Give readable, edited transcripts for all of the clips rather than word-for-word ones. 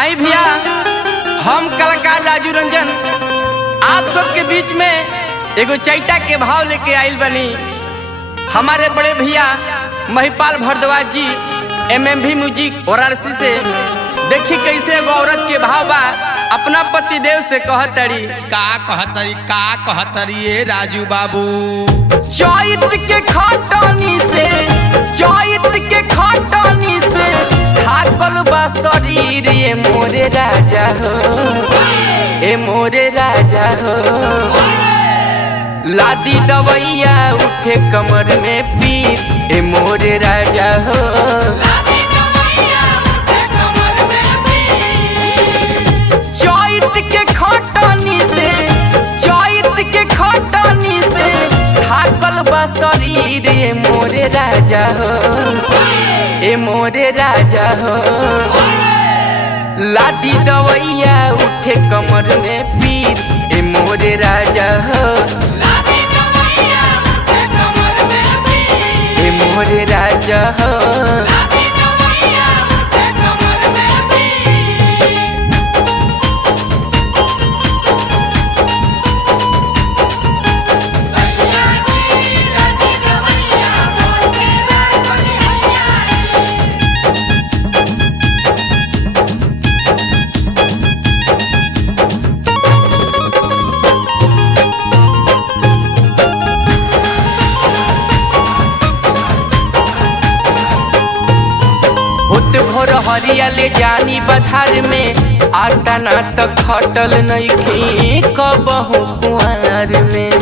आई भैया, हम कलाकार राजू रंजन आप सबके बीच में एगो चैता के भाव लेके आइल बनी। हमारे बड़े भैया महिपाल भारद्वाज जी MMV म्यूजिक वाराणसी से। देखी कैसे एगो औरत के भाव बा अपना पति देव से कहतरी। का कहतरी ये राजू बाबू। चैत के खटनी से थाकल बा शरीर, ये मोरे राजा हो, ए मोरे राजा हो। लादी दवैया उठे कमर में पीर, ए मोरे राजा हो। चैत के खटनी से थाकल बा शरीर, ए मोरे राजा हो, ए मोरे राजा हो। लादी दवैया उठे कमर में पीर, ए मोरे राजा हो, ए मोरे राजा हो। भोर हरियाले जानी बधार में, आता ना तो खटल नइखी कबहू कुंवार में।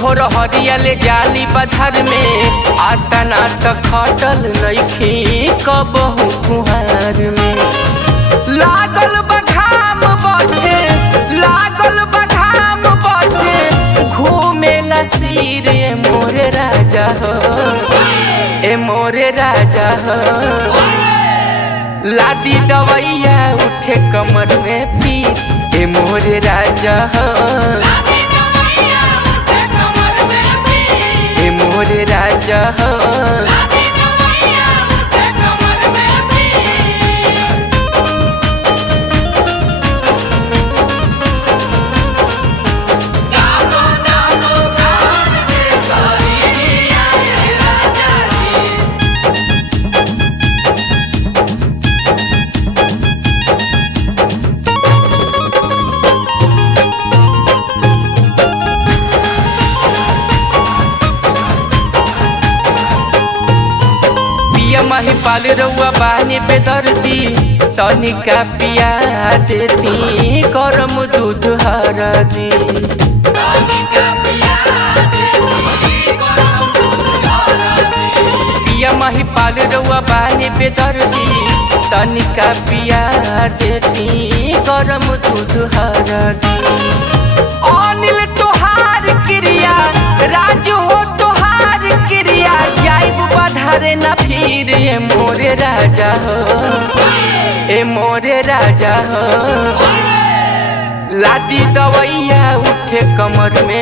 भोर हरियाले जानी बधार में, आता ना तो खटल नइखी कबहू कुंवार में। लागल बघाम बटे घूमे लसीर, ए मोरे राजा हो, ए मोरे राजा हो। लादी दवैया उठे कमर में पीर, ए मोरे राजा हो, ए मोरे राजा हो। महिपाल रउआ बानी पे दर्दी, तनिका पिया देती गरम दूध हरदी। पिया महिपाल रउआ बानी पे दर्दी, तनिका पिया देती गरम दूध हरदी। अनिल तोहार क्रिया, राजू हो तोहार क्रिया, जाइब बधारे न फिर, ए मोरे राजा हो, ए मोरे राजा हो। लादी दवैया उठे कमर में